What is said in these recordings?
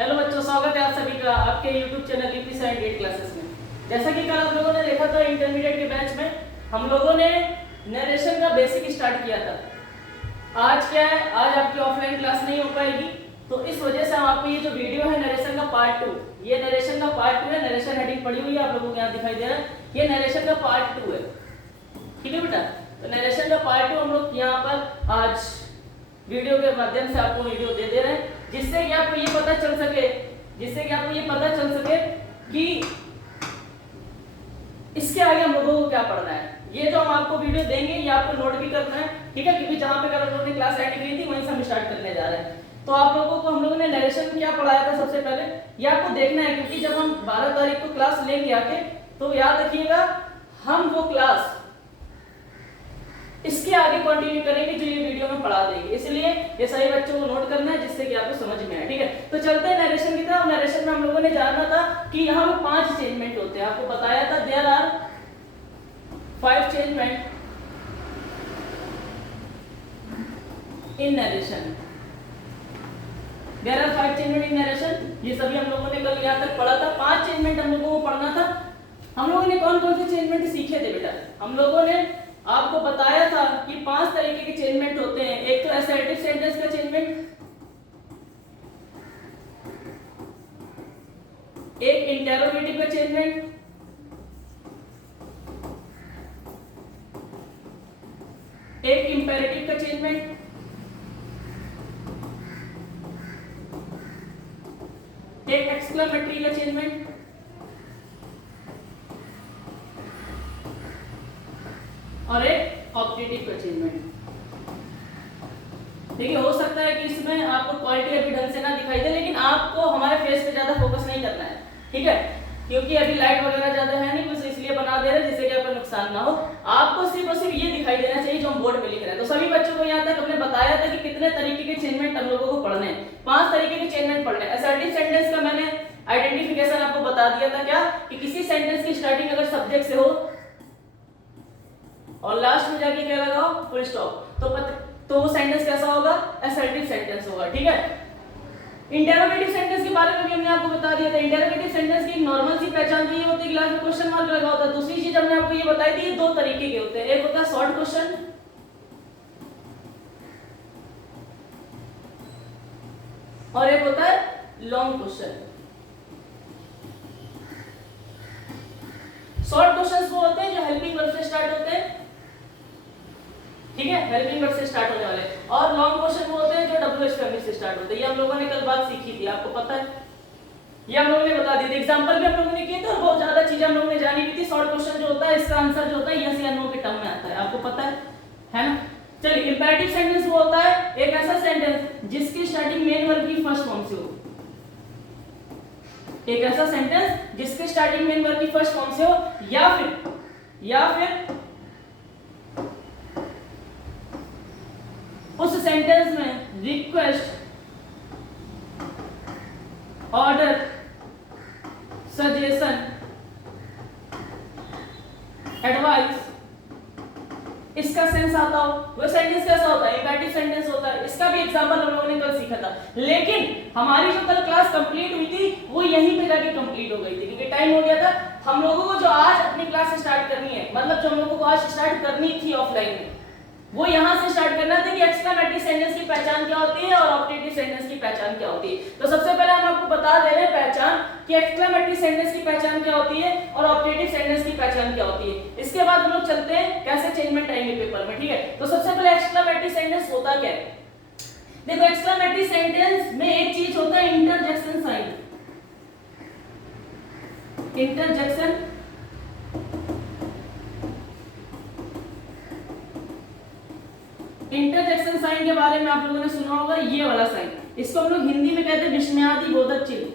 Hello बच्चों, स्वागत है आप सभी का आपके YouTube चैनल यूपी 78 क्लासेस में। जैसा कि कल आप लोगों ने देखा था इंटरमीडिएट के बैच में हम लोगों ने नरेशन का बेसिक स्टार्ट किया था। आज क्या है, आज आपकी ऑफलाइन क्लास नहीं हो पाएगी, तो इस वजह से हम आपको ये जो वीडियो है नरेशन का पार्ट 2, ये नरेशन का पार्ट 2 है। नरेशन हेडिंग पड़ी हुई है, आप लोगों को यहाँ दिखाई दे रहा है, ये नरेशन का पार्ट 2 है। ठीक है बेटा, तो नरेशन का पार्ट 2 हम लोग यहाँ पर आज वीडियो के माध्यम से आपको वीडियो दे रहे हैं, जिससे कि आपको ये पता चल सके कि इसके आगे हम लोगों को क्या पढ़ना है। ये जो हम आपको वीडियो देंगे ये आपको नोट भी करना है, ठीक है, क्योंकि जहां पे कल हम लोगों ने क्लास एंड की थी वहीं से हम स्टार्ट करने जा रहे हैं। तो आप लोगों को हम लोगों ने नरेशन में क्या पढ़ाया था सबसे पहले ये आपको देखना है, क्योंकि जब हम 12 तारीख को क्लास लेंगे आके तो याद रखिएगा हम वो क्लास इसके आगे कंटिन्यू करेंगे जो ये वीडियो में पढ़ा देंगे, इसलिए ये सभी बच्चों को नोट करना है जिससे कि आपको समझ में आए। ठीक है, तो चलते हैं नरेशन की तरफ। नरेशन में हम लोगों ने जाना था कि यहाँ पे 5 चेंजमेंट होते हैं। आपको बताया था there are 5 changement in narration. There are 5 changement in narration, ये सभी हम लोगों ने कल यहाँ तक पढ़ा था। 5 चेंजमेंट हम लोगों को पढ़ना था। हम लोगों ने कौन कौन से चेंजमेंट सीखे थे बेटा? हम लोगों ने आपको बताया था कि 5 तरीके के चेंजमेंट होते हैं। एक तो असर्टिव सेंटेंस का चेंजमेंट, एक इंटेरोगेटिव का चेंजमेंट, एक इंपेरेटिव का चेंजमेंट, एक एक्सक्लेमेटरी का चेंजमेंट और एक ऑब्जेक्टिव का चेंजमेंट। देखिए, हो सकता है कि इसमें आपको क्वालिटी अभी ढंग से ना दिखाई दे, लेकिन आपको हमारे फेस पे ज्यादा फोकस नहीं करना है, ठीक है, क्योंकि अभी लाइट वगैरह ज्यादा है नहीं, बस इसलिए बना दे रहे हैं जिससे कि आपका नुकसान ना हो। आपको सिर्फ और सिर्फ ये दिखाई देना चाहिए जो हम बोर्ड पे लिख रहे हैं। तो सभी बच्चों को यहाँ तक हमने बताया था कि कितने तरीके के चेंजमेंट हम लोगों को पढ़ने हैं। 5 तरीके के चेंजमेंट पढ़ने हैं। असर्टिव सेंटेंस का मैंने आइडेंटिफिकेशन आपको बता दिया था, क्या कि किसी सेंटेंस की स्टार्टिंग अगर सब्जेक्ट से हो और लास्ट में जाके क्या लगाओ, फुल स्टॉप, तो वो सेंटेंस कैसा होगा? असर्टिव सेंटेंस होगा। ठीक है, इंटेरोगेटिव सेंटेंस के बारे में भी हमने आपको बता दिया था। इंटेरोगेटिव सेंटेंस की नॉर्मल सी पहचान तो ये होती है कि लास्ट में क्वेश्चन मार्क लगा होता है। दूसरी चीज हमने आपको ये बताई थी, ये 2 तरीके के होते हैं। एक होता है शॉर्ट क्वेश्चन और एक होता है लॉन्ग क्वेश्चन। शॉर्ट क्वेश्चंस वो होते हैं जो हेल्पिंग वर्ब से स्टार्ट होते हैं, ठीक है, हेल्पिंग वर्ब से स्टार्ट होने वाले, और लॉन्ग क्वेश्चन वो होते हैं जो डब्ल्यूएच फैमिली से स्टार्ट होते हैं। ये हम लोगों ने कल बात सीखी थी, आपको पता है, ये हम लोगों ने बता दी थी। एग्जांपल भी हम लोगों ने किए थे और बहुत ज्यादा चीजें हम लोगों ने जानी भी थी। शॉर्ट क्वेश्चन जो होता है इसका आंसर जो होता है यस या नो के टर्म में आता है, आपको पता है ना। चलिए, इंपेरेटिव सेंटेंस वो होता है एक ऐसा सेंटेंस जिसकी स्टार्टिंग मेन वर्ब की फर्स्ट फॉर्म से हो। एक ऐसा सेंटेंस जिसके स्टार्टिंग मेन वर्ब की फर्स्ट फॉर्म से हो, या फिर उस सेंटेंस में रिक्वेस्ट, ऑर्डर, सजेशन, एडवाइस इसका सेंस आता हो। वो सेंटेंस कैसा होता है? इंपेरेटिव सेंटेंस होता है। इसका भी एग्जांपल हम लोगों ने कल सीखा था, लेकिन हमारी जो कल क्लास कंप्लीट हुई थी वो यहीं पे जाके कंप्लीट हो गई थी, क्योंकि टाइम हो गया था। हम लोगों को जो आज अपनी क्लास स्टार्ट करनी है, मतलब जो हम लोगों को आज स्टार्ट करनी थी ऑफलाइन में, वो यहां से स्टार्ट करना था कि एक्सक्लेमेटरी सेंटेंस की पहचान क्या होती है और ऑब्जेक्टिव सेंटेंस की पहचान क्या होती है। तो सबसे पहले हम आपको बता दे रहे हैं पहचान कि एक्सक्लेमेटरी सेंटेंस की पहचान क्या होती है और ऑब्जेक्टिव सेंटेंस की पहचान क्या होती है। इसके बाद हम लोग चलते हैं कैसे चेंजमेंट आएंगे पेपर में, ठीक है। तो सबसे पहले एक्सक्लेमेटरी सेंटेंस होता क्या है? देखो, एक्सक्लेमेटरी सेंटेंस में एक चीज होता है इंटरजेक्शन साइन। इंटरजेक्शन साइन के बारे में आप लोगों ने सुना होगा, ये वाला साइन, इसको हम लोग हिंदी में कहते हैं विस्मयादि बोधक चिन्ह।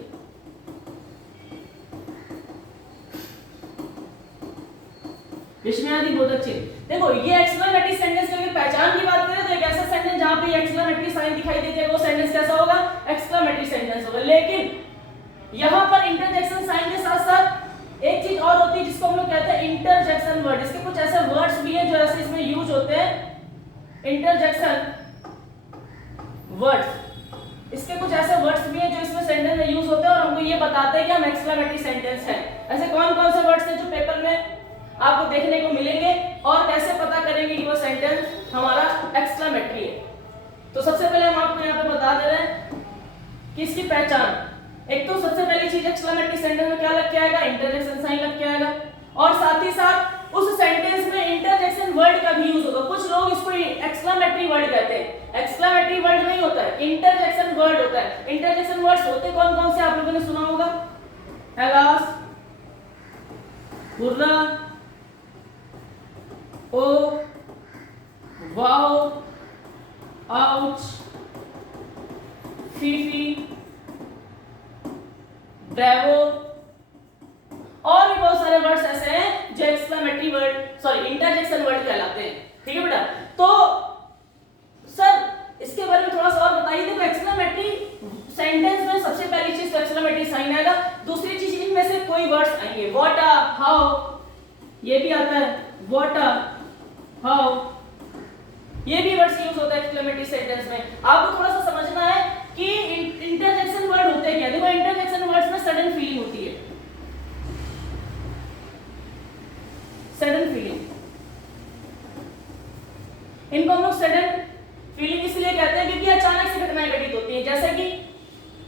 विस्मयादि बोधक चिन्ह। देखो, ये एक्सक्लेमेटरी सेंटेंस की पहचान की बात करें तो एक ऐसा सेंटेंस जहां पे एक्सक्लेमेटरी साइन दिखाई देती है वो सेंटेंस कैसा होगा? एक्सक्लेमेटरी सेंटेंस होगा। लेकिन यहां पर इंटरजेक्शन साइन के साथ साथ एक चीज और होती है जिसको हम लोग कहते हैं इंटरजेक्शन वर्ड। इसके कुछ ऐसे वर्ड्स भी हैं जो ऐसे इसमें यूज होते हैं, इंटरजेक्शन वर्ड्स। इसके कुछ ऐसे वर्ड्स भी हैं जो इसमें सेंटेंस में यूज बताते हैं कि हम एक्सक्लेमेटरी सेंटेंस है। ऐसे कौन कौन से वर्ड्स हैं जो पेपर में आपको देखने को मिलेंगे और कैसे पता करेंगे कि वो सेंटेंस हमारा एक्सक्लेमेटरी है। तो सबसे पहले हम आपको यहाँ पे बता दे रहे हैं कि इसकी पहचान। एक तो सबसे पहली चीज एक्सक्लेमेटरी सेंटेंस में क्या लग के आएगा, इंटरजेक्शन साइन लग के आएगा, और साथ ही साथ उस सेंटेंस में इंटरजेक्शन वर्ड का भी यूज होगा। कुछ लोग इसको एक्सक्लेमेटरी वर्ड कहते हैं, एक्सक्लेमेटरी वर्ड नहीं होता है, इंटरजेक्शन वर्ड होता है। इंटरजेक्शन वर्ड्स होते कौन कौन से आप लोगों ने सुना होगा, हेलास, हुर्रा, ओ, वाओ, आउच, फीफी, ब्रेवो, और भी बहुत सारे वर्ड्स ऐसे हैं जो एक्सक्लेमेटरी वर्ड इंटरजेक्शन वर्ड कहलाते हैं। ठीक है बेटा, तो सर इसके बारे में थोड़ा सा और बताइए। देखो एक्सक्लेमेटरी सेंटेंस में सबसे पहली चीज तो एक्सक्लेमेटरी साइन आएगा, दूसरी चीज इनमें से कोई वर्ड्स आएंगे, व्हाट, हाउ, ये भी आता है, व्हाट, हाउ, ये भी वर्ड्स यूज होता है एक्सक्लेमेटरी सेंटेंस में। आपको थोड़ा सा समझना है कि इंटरजेक्शन वर्ड होते हैं क्या। देखो इंटरजेक्शन वर्ड्स में सडन फीलिंग होती है, सडन फीलिंग, इनको हम लोग सडन फीलिंग इसलिए कहते हैं क्योंकि अचानक से घटनाएं घटित होती हैं। जैसे कि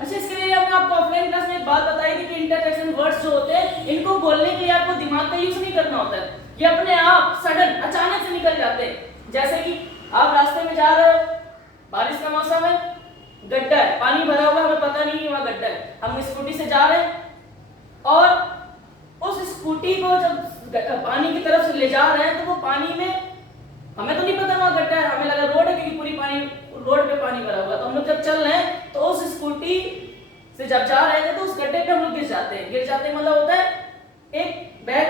अच्छा, इसके लिए हमने आपको ऑफलाइन क्लास में एक बात बताई थी कि इंटरजेक्शन वर्ड्स जो होते हैं इनको बोलने के लिए आपको दिमाग का यूज नहीं करना होता है, ये अपने आप सडन अचानक से निकल जाते हैं। जैसे कि आप रास्ते में जा रहे हो, बारिश का मौसम है, गड्ढा है, पानी भरा हुआ है, हमें पता नहीं है वहां गड्ढा है, हम स्कूटी से जा रहे हैं और उस स्कूटी को जब पानी की तरफ से ले जा रहे हैं तो वो पानी में हमें तो नहीं पता वहां गड्ढा है, हमें लगा रोड है क्योंकि पूरी पानी रोड पे पानी भरा हुआ है। तो हम लोग जब चल रहे हैं तो उस स्कूटी से जब जा रहे थे तो उस गड्ढे पे हम लोग गिर जाते हैं। गिर जाते मतलब होता है एक बैग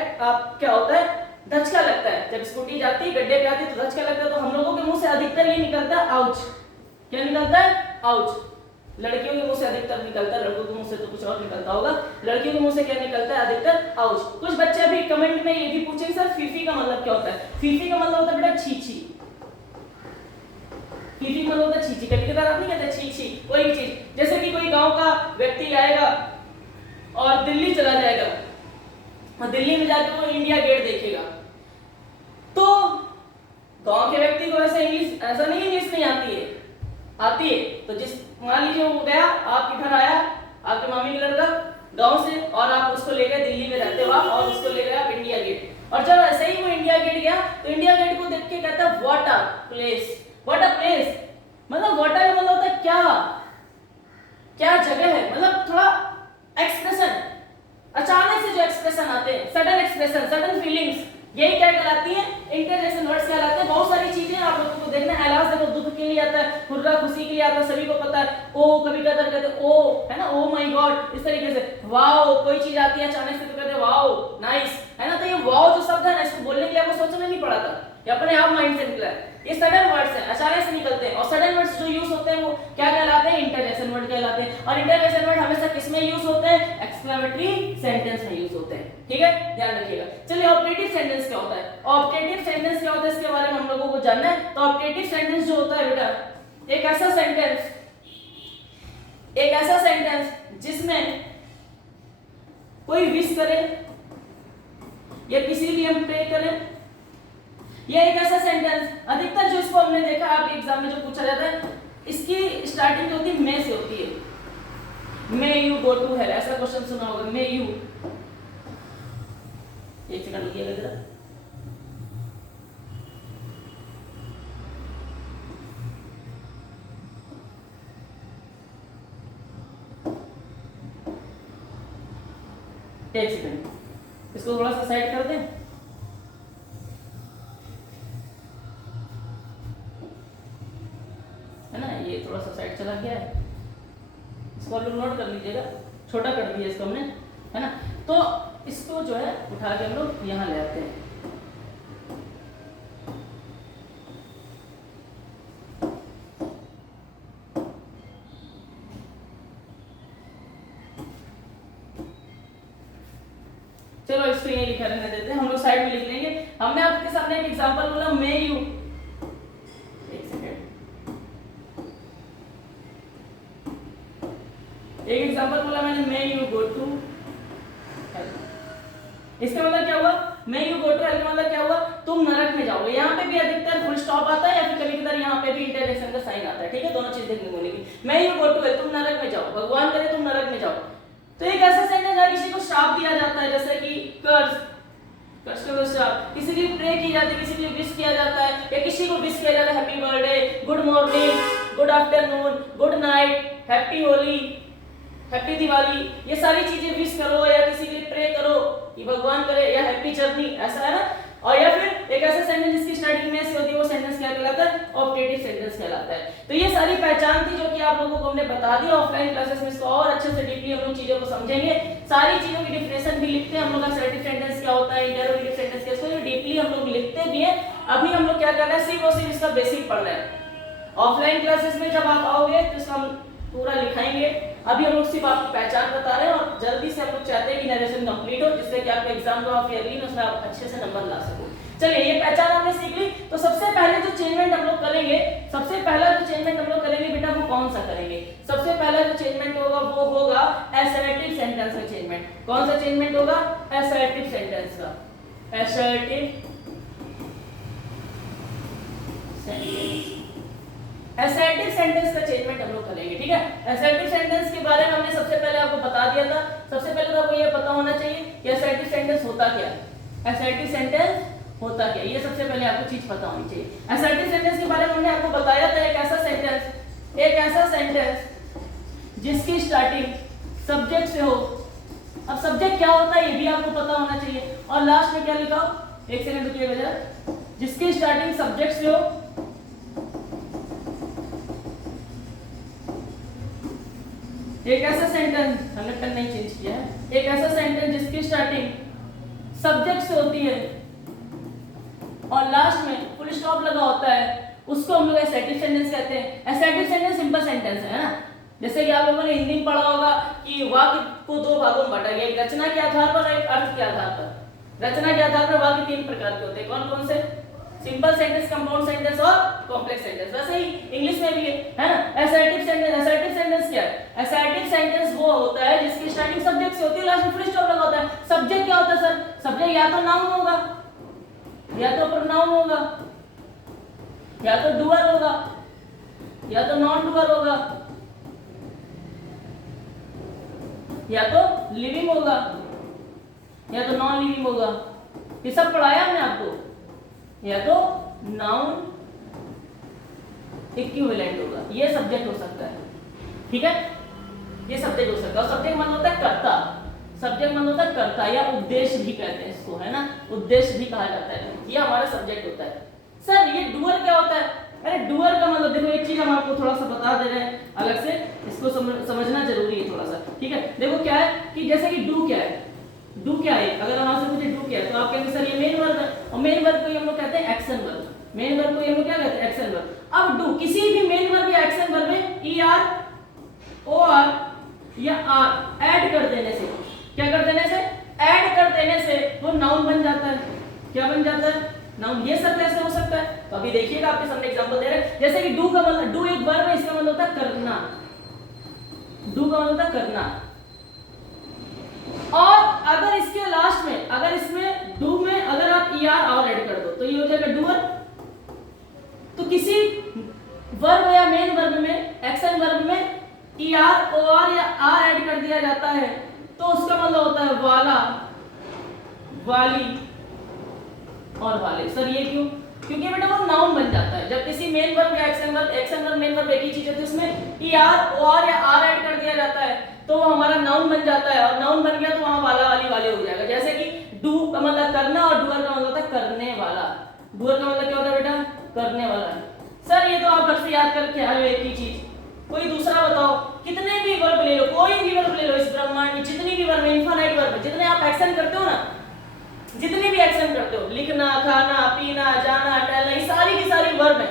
क्या होता है, धचका लगता है। जब स्कूटी जाती है गड्ढे पे आती है तो धचका लगता है, तो हम लोगों के मुंह से अधिकतर ये निकलता है आउच। क्या निकलता है, आउच। लड़कियों के मुंह से अधिकतर निकलता है, लड़कों के मुंह से तो कुछ और निकलता होगा। लड़कियों के मुंह से क्या निकलता है अधिकतर, आउच। कुछ बच्चे भी कमेंट में ये भी पूछेंगे सर फीफी का मतलब क्या होता है। फीफी का मतलब होता है बेटा छीछी। फीफी मतलब होता है छीछी। कभी-कभार आप नहीं कहते छीछी, कोई भी चीज। जैसे कि कोई गांव का व्यक्ति आएगा और दिल्ली चला जाएगा और दिल्ली में जाकर वो इंडिया गेट देखेगा, तो गांव के व्यक्ति को ऐसे इंग्लिश ऐसा नहीं इंग्लिश नहीं आती है, आती है। तो जिस मान लीजिए वो गया, आप इधर आया, आपके मामी का लड़का गांव से, और आप उसको ले गए, दिल्ली में रहते हो आप, और उसको ले गए आप इंडिया गेट। और जब ऐसे ही वो इंडिया गेट गया तो इंडिया गेट को देख के कहता है what a place. What a place मतलब व्हाट का मतलब होता है क्या, क्या जगह है, मतलब थोड़ा एक्सप्रेशन, अचानक से जो एक्सप्रेशन आते हैं, सडन एक्सप्रेशन, सडन फीलिंग्स, यही क्या कहलाती है, इंटरजेक्शन वर्ड्स कहलाते हैं। बहुत सारी चीजें आप लोगों को देखना है। एलास देखो दुख के लिए आता है, हुर्रा खुशी के लिए आता है, सभी को पता है। ओ कभी कहते हैं ओ, है ना, ओ माय गॉड, इस तरीके से। वाओ कोई चीज आती है अचानक से तो कहते हैं वाओ नाइस, है ना। तो ये वाओ जो शब्द है ना, इसको बोलने के लिए आपको सोचना नहीं पड़ा था, ये अपने आप माइंड से निकला है। ये सडन वर्ड्स हैं, अचानक से निकलते हैं। और सडन वर्ड्स जो यूज होते हैं वो क्या कहलाते हैं, इंटरजेक्शन वर्ड कहलाते हैं। और इंटरजेक्शन वर्ड हमेशा किसमें यूज होते हैं, एक्सक्लेमेटरी सेंटेंस में यूज होते हैं। ठीक है, ध्यान रखिएगा। चलिए ऑब्जेक्टिव सेंटेंस क्या होता है, ऑब्जेक्टिव सेंटेंस क्या होता है इसके बारे में हम लोगों को जानना है। तो ऑब्जेक्टिव सेंटेंस जो होता है बेटा, एक ऐसा सेंटेंस जिसमें कोई विश करे या किसी भी हम पे करें, यह एक ऐसा सेंटेंस, अधिकतर जो इसको हमने देखा आपके एग्जाम में जो पूछा जाता है, इसकी स्टार्टिंग जो होती है मे से होती है। May you go to hell, ऐसा क्वेश्चन सुना होगा, मे यू। एक सेकंड रुकिएगा जरा। एक सेकंड, इसको थोड़ा सा साइड कर दें। है ना, ये थोड़ा सा साइड चला गया है, इसको आप लोग नोट कर लीजिएगा, छोटा कर दिया इसको हमने, है ना। तो इसको जो है उठा के हम लोग यहाँ ले आते हैं। चलो इसको ये लिखा रहने देते हैं, हम लोग साइड में लिख लेंगे। हमने आपके सामने एक एग्जांपल बोला मे यू, एक एग्जांपल वर्क बोला मैंने, may you go to hell. इसका मतलब क्या हुआ, may you go to hell का मतलब क्या हुआ, तुम नरक में जाओगे। यहाँ पे भी अधिकतर फुल स्टॉप आता है या फिर कभी कभार यहाँ पे भी इंटरजेक्शन का साइन आता है, ठीक है, दोनों चीज देखने को मिलेगी। May you go to hell, तुम नरक में जाओ, भगवान करे तुम नरक में जाओ। तो एक ऐसा सेंटेंस है किसी को श्राप दिया जाता है, जैसे कि कर्स, किसी की प्रे की जाती है, किसी के लिए विश किया जाता है, या किसी को विश किया जाता है happy birthday, good morning, good afternoon, good night, happy Holi, happy Diwali, ये सारी चीजें विश करो या किसी के लिए प्रे करो कि भगवान करे, या हैप्पी जर्नी, ऐसा है ना। और या फिर एक ऐसा सेंटेंस जिसकी स्टार्टिंग में से होती है, वो सेंटेंस क्या कहलाता है, ऑप्टेटिव सेंटेंस कहलाता है। तो ये सारी पहचान थी जो कि आप लोगों को हमने बता दी। ऑफलाइन क्लासेस में इसको और अच्छे से डीपली हम लोग चीजों को समझेंगे, सारी चीजों की डिफिनेशन भी लिखते हैं हम लोग, असर्टिव सेंटेंस क्या होता है, इंटरोगेटिव सेंटेंस क्या होता है, डीपली हम लोग लिखते भी हैं। अभी हम लोग क्या कर रहे हैं, सिर्फ और सिर्फ इसका बेसिक पढ़ रहे हैं। ऑफलाइन क्लासेस में जब आप आओगे तो इसका हम पूरा लिखाएंगे। अभी हम लोग सिर्फ आपको पहचान बता रहे हैं, और जल्दी से हम लोग चाहते हैं कि नरेशन कंप्लीट हो, जिससे कि आपका एग्जाम जो आप ईयरली उसमें आप अच्छे से नंबर ला सको। चलिए, ये पहचान हमने सीख ली। तो सबसे पहले जो चेंजमेंट हम लोग करेंगे, सबसे पहला जो चेंजमेंट हम लोग करेंगे बेटा, वो कौन सा करेंगे? सबसे पहला जो चेंजमेंट होगा वो होगा असर्टिव सेंटेंस का चेंजमेंट। कौन सा चेंजमेंट होगा? असर्टिव सेंटेंस का। असर्टिव असर्टिव सेंटेंस का चेंजमेंट हम लोग करेंगे, ठीक है। असर्टिव सेंटेंस के बारे में हमने सबसे पहले आपको बता दिया था। सबसे पहले तो आपको ये पता होना चाहिए कि असर्टिव सेंटेंस होता क्या है। असर्टिव सेंटेंस होता क्या, ये सबसे पहले आपको चीज पता होनी चाहिए। असर्टिव सेंटेंस के बारे में हमने आपको बताया था, एक ऐसा सेंटेंस जिसकी स्टार्टिंग सब्जेक्ट से हो। अब सब्जेक्ट क्या होता है ये भी आपको पता होना चाहिए। और लास्ट में क्या लिखा हो, एक सेकंड रुकिए जरा, जिसकी स्टार्टिंग सब्जेक्ट से हो, एक ऐसा सेंटेंस, हमने पेन नहीं चेंज किया है, एक ऐसा सेंटेंस जिसकी स्टार्टिंग सब्जेक्ट से होती है और लास्ट में फुल स्टॉप लगा होता है, उसको हम लोग असर्टिव सेंटेंस कहते हैं। असर्टिव सेंटेंस सिंपल सेंटेंस है ना। जैसे कि आप लोगों ने हिंदी में पढ़ा होगा कि वाक्य को दो भागों में बांटा गया, एक रचना के आधार पर और एक अर्थ के आधार पर। रचना के आधार पर वाक्य तीन प्रकार के होते हैं, कौन कौन से? सिंपल सेंटेंस, कंपाउंड सेंटेंस और कॉम्प्लेक्स सेंटेंस। वैसे ही इंग्लिश में भी है ना असर्टिव सेंटेंस क्या है? असर्टिव सेंटेंस वो होता है जिसकी स्टार्टिंग सब्जेक्ट से होती है, लास्ट में फुल स्टॉप लगा होता है। सब्जेक्ट क्या होता है सर? सब्जेक्ट या तो नाउन होगा, या तो प्रोनाउन होगा, या तो डूअर होगा, या तो नॉन डूअर होगा, या तो लिविंग होगा, या तो नॉन लिविंग होगा। ये सब पढ़ाया हमने आपको। या तो नाउन इक्विवेलेंट होगा, ये सब्जेक्ट हो सकता है, ठीक है, ये सब्जेक्ट हो सकता है। और सब्जेक्ट मतलब होता है कर्ता, सब्जेक्ट मतलब होता है कर्ता या उद्देश्य भी कहते हैं इसको, है ना, उद्देश्य भी कहा जाता है, ये हमारा सब्जेक्ट होता है। सर ये डूअर क्या होता है? अरे डूअर का मतलब देखो, एक चीज हम आपको थोड़ा सा बता दे रहे हैं अलग से, इसको समझना जरूरी है थोड़ा सा, ठीक है। देखो क्या है कि जैसे कि डू क्या है, डू क्या है, अगर हम आपसे पूछे डू क्या है तो आप कहेंगे सर ये मेन वर्ब है, और मेन वर्ब को हम लोग कहते हैं एक्शन वर्ब। मेन वर्ब को हम लोग क्या कहते हैं? Action verb. अब डू किसी भी मेन वर्ब या एक्शन वर्ब में ई आर, ओ आर या आर ऐड कर देने से, क्या कर देने से? ऐड कर देने से वो नाउन बन जाता है। क्या बन जाता है? नाउन। ये सब कैसे हो सकता है? तो अभी देखिएगा, आपके सामने एग्जांपल दे रहे हैं। जैसे कि डू का मतलब, डू एक वर्ब है, इसका मतलब होता है करना। डू का मतलब होता है करना। और अगर इसके लास्ट में, अगर इसमें डू में अगर आप ई आर और ऐड कर दो तो ये हो जाएगा डूअर। तो किसी वर्ब या मेन वर्ब में, एक्शन वर्ब में ई आर, ओ आर या आर ऐड कर दिया जाता है तो उसका मतलब होता है वाला, वाली और वाले। सर ये क्यों? क्योंकि बेटा वो नाउन बन जाता है। जब किसी मेन वर्ब या एक्शन वर्ब मेन वर्ब एक ही चीज होती है, उसमें ई आर, ओ आर या आर ऐड कर दिया जाता है तो वो हमारा नाउन बन जाता है, और नाउन बन गया तो वहां वाला, वाली, वाले हो जाएगा। जैसे कि डू का मतलब करना और डूअर का मतलब होता है करने वाला। डूअर का मतलब क्या होता है बेटा? करने वाला। सर ये तो आप घर से याद करके आए हो एक ही चीज, कोई दूसरा बताओ। कितने भी वर्ब ले लो, कोई भी वर्ब ले लो इस ब्रह्मांड में, जितनी भी वर्ब, इनफाइनाइट वर्ब, जितने आप एक्शन करते हो ना, जितने भी एक्शन करते हो, लिखना, खाना, पीना, जाना, टहलना, ये सारी की सारी वर्ब है,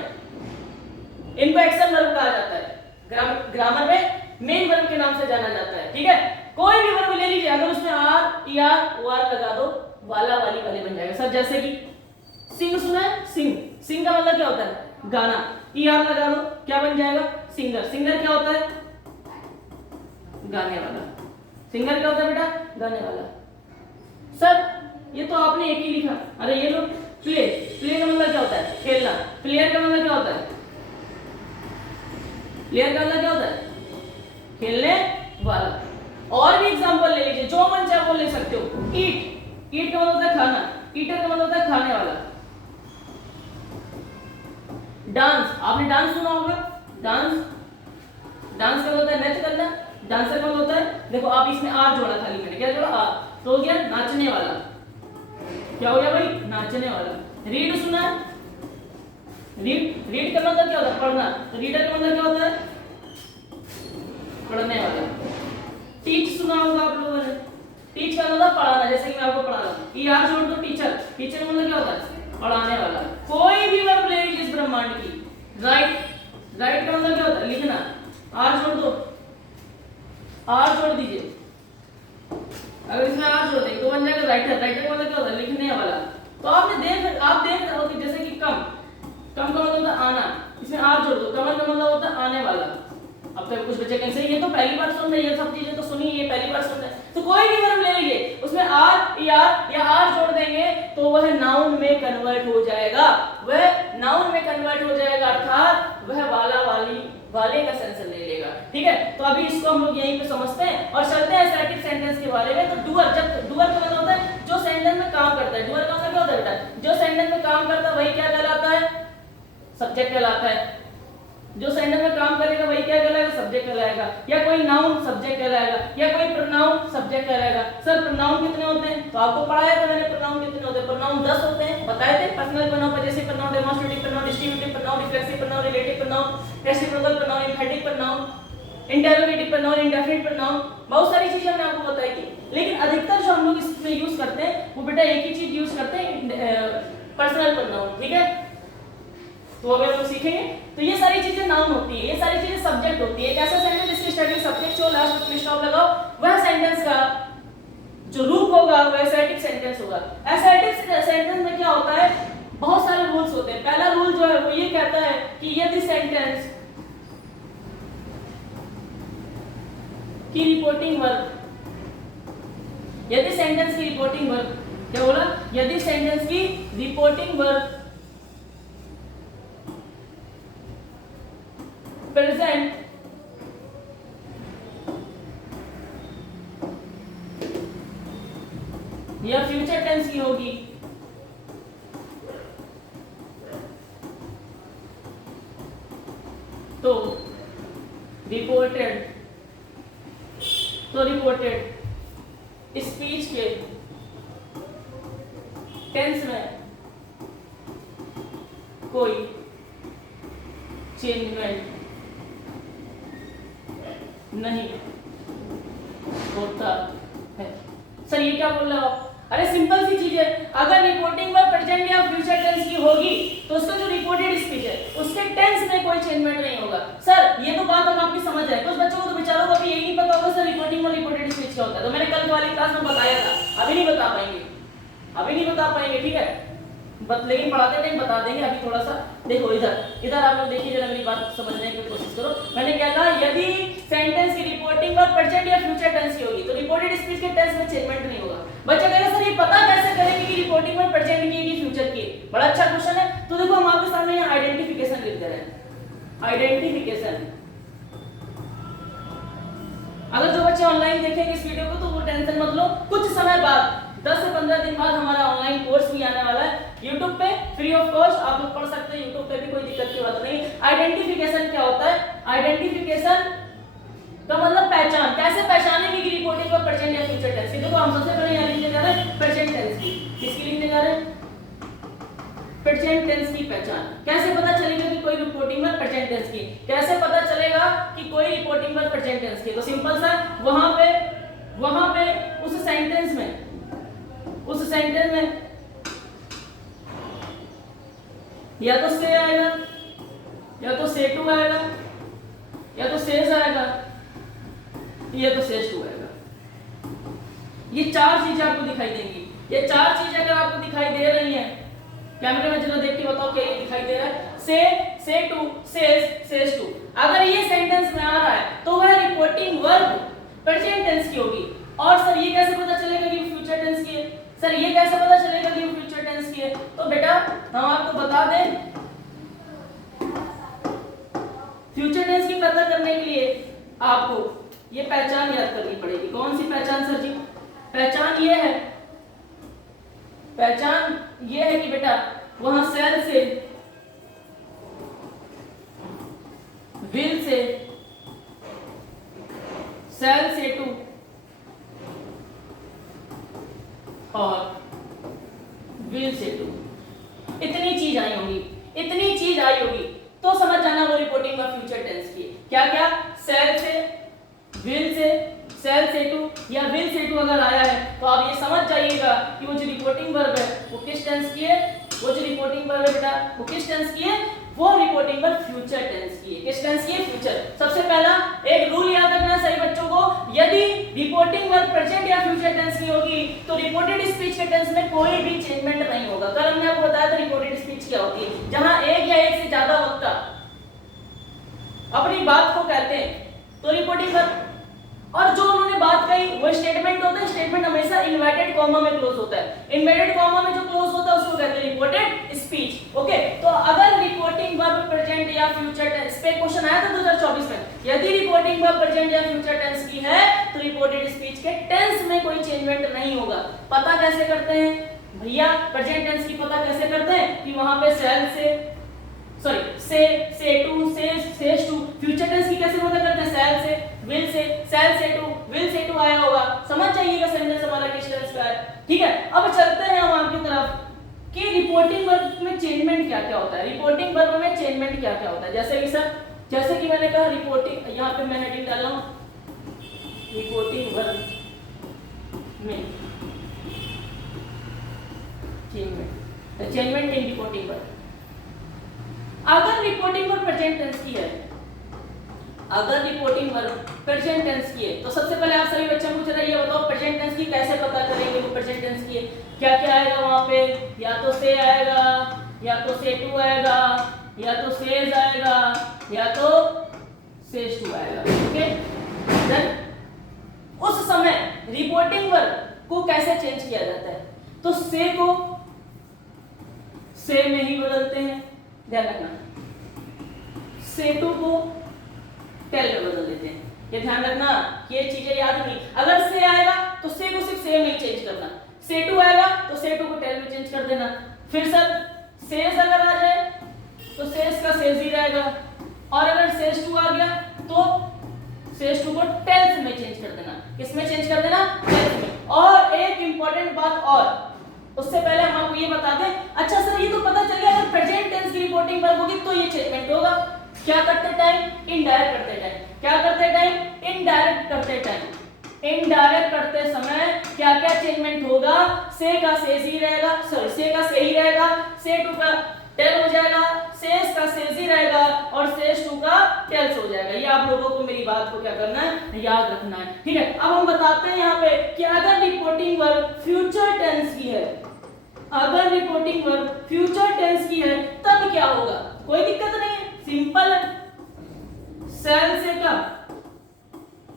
इनको एक्शन वर्ब कहा जाता है। ग्रामर में मेन वर्ब के नाम से जाना जाता है, ठीक है। कोई भी वर्ब ले लीजिए, अगर उसमें R, E R, O R लगा दो, वाला, वाली, वाले बन जाएगा। सर जैसे कि सिंग सुना है? सिंग, सिंग का मतलब क्या होता है? गाना। ई आर लगा दो, क्या बन जाएगा? सिंगर। सिंगर क्या होता है? गाने वाला। सिंगर क्या होता है बेटा? गाने वाला। सर ये तो आपने एक ही लिखा। अरे ये लो, प्ले, प्ले का मतलब क्या होता है? खेलना। प्लेयर का मतलब क्या होता है? प्लेयर का मतलब क्या होता है? खेलने वाला। और भी एग्जांपल ले लीजिए, जो मन चाहे वो ले सकते हो। ईट, ईट का मतलब होता है खाना। ईटर का मतलब होता है खाने वाला। डांस, आपने डांस सुना होगा। डांस, डांस का मतलब होता है नृत्य करना। डांसर का मतलब होता है, देखो आप इसमें आर जोड़ा खाली मैंने, क्या जोड़ा? आर, तो हो गया नाचने वाला। क्या हो गया भाई? नाचने वाला। रीड सुना है? रीड, रीड का मतलब क्या होता है? पढ़ना। तो रीडर का मतलब क्या होता है? पढ़ने वाला। टीच सुना होगा आप लोगों ने। टीच का मतलब पढ़ाना, जैसे कि मैं आपको पढ़ा रहा हूं। ई आर जोड़ दो, टीचर। टीचर का मतलब क्या होता है? पढ़ाने वाला। कोई भी वर्ब ले लीजिए इस ब्रह्मांड की। राइट, राइट का मतलब क्या होता है? लिखना। आर जोड़ दो, आर जोड़ दीजिए। अगर इसमें आर जोड़ देंगे तो बन जाएगा राइटर। राइटर का मतलब क्या होता है? लिखने वाला। तो आप देख रहे हो कि जैसे कि कम, कम का मतलब होता है आना, इसमें आर जोड़ दो। कमर का मतलब होता है आने वाला। अब तक कुछ बच्चे कैसे, ये तो पहली बार सुन रहे हैं, ये सब चीजें तो सुनी, ये पहली बार सुन रहे हैं। तो कोई भी वर्ब ले लीजिए, उसमें आर या आर जोड़ देंगे तो वह नाउन में कन्वर्ट हो जाएगा। वह नाउन में कन्वर्ट हो जाएगा, अर्थात वह वाला वाली वाले का सेंस ले लेगा। ठीक है, तो अभी इसको हम लोग यहीं पे समझते हैं और चलते हैं स्टैटिक सेंटेंस के बारे में। तो डूअर, जब डूअर का मतलब होता है जो सेंटेंस में काम करता है। डूअर का मतलब क्या होता है बेटा? जो सेंटेंस में काम करता है वही क्या कहलाता है? सब्जेक्ट कहलाता है। जो सेंटेंस में काम करेगा वही क्या कहलाएगा? सब्जेक्ट कहलाएगा। या कोई नाउन सब्जेक्ट कहलाएगा, या कोई प्रोनाउन सब्जेक्ट कहलाएगा। सर प्रोनाउन कितने होते हैं? तो आपको पढ़ाया था मैंने, प्रोनाउन कितने होते हैं? प्रोनाउन 10 होते हैं, बताए थे। Personal pronoun, possessive pronoun, demonstrative pronoun, distributive pronoun, reflexive pronoun, relative pronoun, reciprocal pronoun, एम्फैटिक pronoun, interrogative pronoun, indefinite pronoun, बहुत सारी चीजें हमने आपको बताई थी। लेकिन अधिकतर जो हम लोग इसमें यूज करते हैं वो बेटा एक ही चीज यूज करते हैं, पर्सनल प्रोनाउन। ठीक है, तो अभी हम लोग सीखेंगे। तो ये सारी चीजें नाउन होती है, ये सारी चीजें सब्जेक्ट होती है। एक ऐसा सेंटेंस जिसकी स्टार्टिंग सब्जेक्ट हो, लास्ट में फुल स्टॉप लगाओ, वह सेंटेंस का जो रूप होगा वह एसर्टिव सेंटेंस होगा। एसर्टिव सेंटेंस में क्या होता है? बहुत सारे रूल्स होते हैं। पहला रूल जो है वो ये कहता है कि यदि सेंटेंस की रिपोर्टिंग वर्ब, यदि सेंटेंस की रिपोर्टिंग वर्ब, क्या बोला? यदि सेंटेंस की रिपोर्टिंग वर्ब प्रेजेंट या फ्यूचर टेंस की होगी तो रिपोर्टेड स्पीच के टेंस में कोई चेंजमेंट नहीं होता है। सर ये क्या बोल रहे हो आप? अरे सिंपल सी चीज है, अगर रिपोर्टिंग वर्ब प्रेजेंट या फ्यूचर टेंस की होगी तो उसका जो रिपोर्टेड स्पीच है उसके टेंस में कोई चेंजमेंट नहीं होगा। सर ये तो बात हम आपकी समझ रहे हैं। कुछ बच्चों को तो बेचारों को अभी यही नहीं पता होगा सर रिपोर्टिंग और रिपोर्टेड स्पीच क्या होता है। तो मैंने कल वाली क्लास में बताया था, अभी नहीं बता पाएंगे, अभी नहीं बता पाएंगे। ठीक है, लेकिन पढ़ाते टाइम बता देंगे। अभी थोड़ा सा देखो, इधर आप लोग देखिए जरा, मेरी बात समझने की कोशिश करो। मैंने क्या कहा? यदि सेंटेंस की रिपोर्टिंग वर्ब प्रेजेंट या फ्यूचर टेंस की होगी तो रिपोर्टेड स्पीच के टेंस में चेंजमेंट नहीं होगा। बच्चा कहेगा सर ये पता कैसे करेंगे कि रिपोर्टिंग वर्ब प्रेजेंट की है कि फ्यूचर की है? बड़ा अच्छा क्वेश्चन है। तो देखो हम आपके सामने यहाँ आइडेंटिफिकेशन लिख दे रहे हैं। आइडेंटिफिकेशन, अगर जो बच्चे ऑनलाइन देखेंगे इस वीडियो को तो वो टेंशन मत लो, कुछ समय बाद 10 से 15 दिन बाद हमारा ऑनलाइन कोर्स भी आने वाला है YouTube पे, फ्री ऑफ कॉस्ट। आप लोग पढ़ सकते हैं YouTube पे भी, कोई दिक्कत की बात नहीं। आइडेंटिफिकेशन क्या होता है? आइडेंटिफिकेशन का मतलब पहचान। कैसे पहचानेंगे कि रिपोर्टिंग वर्ब प्रेजेंट या फ्यूचर टेंस की? देखो हम सबसे पहले यहाँ लिखने जा रहे हैं प्रेजेंट टेंस की। किसकी लिखने जा रहे हैं? प्रेजेंट टेंस की पहचान। कैसे पता चलेगा कि कोई रिपोर्टिंग वर्ब प्रेजेंट टेंस की? कैसे पता चलेगा कि कोई रिपोर्टिंग वर्ब प्रेजेंट टेंस की? तो सिंपल सा, वहां पे उस सेंटेंस में या तो से आएगा, या तो से टू आएगा, या तो सेज आएगा, या तो सेज टू आएगा। ये चार चीजें आपको दिखाई देंगी। ये चार चीजें अगर आपको दिखाई दे रही हैं, कैमरे में जरा देख के बताओ क्या ये दिखाई दे रहा है? से टू, सेज टू। अगर ये सेंटेंस में आ रहा है तो वह रिपोर्टिंग वर्ब प्रेजेंट टेंस की होगी। और सर ये कैसे पता चलेगा कि फ्यूचर टेंस की है, सर ये कैसे पता चलेगा कि फ्यूचर टेंस की है? तो बेटा हम आपको बता दें, फ्यूचर टेंस की पता करने के लिए आपको ये पहचान याद करनी पड़ेगी। कौन सी पहचान सर जी? पहचान ये है, पहचान ये है कि बेटा वहां सेल से, विल से, सेल से टू और विल से टू, इतनी चीज आई होगी, इतनी चीज आई होगी तो समझ जाना वो रिपोर्टिंग वर्ब फ्यूचर टेंस की है। क्या क्या? सेल से, विल से, सेल से टू या विल से टू अगर आया है तो आप ये समझ जाइएगा कि वो जो रिपोर्टिंग वर्ब है वो किस टेंस की है। वो जो रिपोर्टिंग वर्ब है बेटा वो किस टेंस की है? वो रिपोर्टिंग वर्ब फ्यूचर टेंस की है। किस टेंस की है? फ्यूचर। सबसे पहला एक रूल याद रखना सही बच्चों को, यदि रिपोर्टिंग वर्ब प्रेजेंट या फ्यूचर टेंस की होगी तो रिपोर्टेड स्पीच के टेंस में कोई भी चेंजमेंट नहीं होगा। कल हमने आपको बताया था रिपोर्टेड स्पीच क्या होती है, जहां एक या एक से ज्यादा वक्ता अपनी बात को कहते हैं तो रिपोर्टिंग वर्ब, और जो उन्होंने बात कही वो स्टेटमेंट होता है। स्टेटमेंट हमेशा इन्वर्टेड कॉमा में क्लोज होता है। इन्वर्टेड कॉमा में जो क्लोज होता है उसको कहते हैं रिपोर्टेड स्पीच। ओके, तो अगर रिपोर्टिंग वर्ब प्रेजेंट या फ्यूचर टेंस पे क्वेश्चन आया था 2024 में, यदि रिपोर्टिंग वर्ब प्रेजेंट या फ्यूचर टेंस की है तो रिपोर्टेड स्पीच के टेंस में कोई चेंजमेंट नहीं होगा। पता कैसे करते हैं भैया? प्रेजेंट टेंस की पता कैसे करते हैं कि वहां पे सेल से, sorry say to, says to. Future tense की कैसे पता करते हैं? सेल से, विल से, सेल से टू, विल से टू आया होगा। समझ जाइएगा सेंटेंस हमारा किस टेंस का है। ठीक है, अब चलते हैं हम आपकी तरफ कि रिपोर्टिंग वर्ब में चेंजमेंट क्या क्या होता है। रिपोर्टिंग वर्ब में चेंजमेंट क्या क्या होता है? जैसे कि सर, जैसे कि मैंने कहा रिपोर्टिंग, यहाँ पे मैं हेडिंग डाला हूं रिपोर्टिंग वर्ब में changement, changement in reporting verb. अगर रिपोर्टिंग वर्ब प्रेजेंट टेंस की है, अगर रिपोर्टिंग वर्ब प्रेजेंट टेंस की है तो सबसे पहले आप सभी बच्चे पूछ रहे हैं ये बताओ प्रेजेंट टेंस की कैसे पता करेंगे वो प्रेजेंट टेंस की है? क्या क्या आएगा वहां पे? या तो से आएगा, या तो से टू आएगा, या तो सेज आएगा, या तो सेज टू आएगा। ओके, देन उस समय रिपोर्टिंग वर्ब को कैसे चेंज किया जाता है? तो से को से में ही बदलते हैं, ध्यान रखना। से टू को टेल में बदल देते हैं, ये ध्यान रखना, ये चीजें याद नहीं। अगर से आएगा तो से को सिर्फ से में ही चेंज करना, से टू आएगा तो से टू को टेल में चेंज कर देना। फिर सर सेज अगर आ जाए तो सेज का सेज ही रहेगा, और अगर सेज टू आ गया तो सेज टू को टेल्स में चेंज कर देना। किसमें चेंज कर देना? टेल्स में। और एक इंपॉर्टेंट बात और, उससे पहले हम आपको ये बता दें, अच्छा सर ये तो पता चल गया अगर प्रेजेंट टेंस की रिपोर्टिंग वर्ब होगी तो ये चेंजमेंट होगा। क्या करते टाइम? इनडायरेक्ट करते टाइम। क्या करते टाइम? इनडायरेक्ट करते टाइम। इनडायरेक्ट करते समय क्या क्या चेंजमेंट होगा? से का सेज ही रहेगा, सॉरी से का से ही रहेगा, से टू का टेल हो जाएगा, सेज का सेज ही रहेगा और सेज टू का टेल्स हो जाएगा। ये आप लोगों को मेरी बात को क्या करना है? याद रखना है। ठीक है, अब हम बताते हैं यहाँ पे कि अगर रिपोर्टिंग वर्ब फ्यूचर टेंस की है, अगर रिपोर्टिंग वर्ब फ्यूचर टेंस की है तब क्या होगा? कोई दिक्कत नहीं है, सिंपल है। सेल से का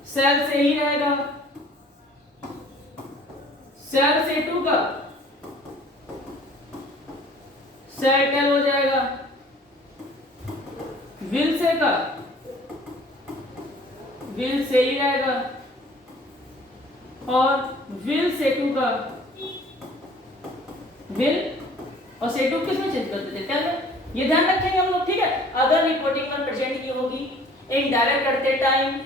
सेल से ही रहेगा, सेल से टू का सेल टेल हो जाएगा, विल से का विल से ही रहेगा, और विल से टू का विल और से टू किस में चेंज कर देते? टेल में। ये ध्यान रखेंगे हम लोग। ठीक है, अगर रिपोर्टिंग वर्ब प्रेजेंट की होगी इनडायरेक्ट करते टाइम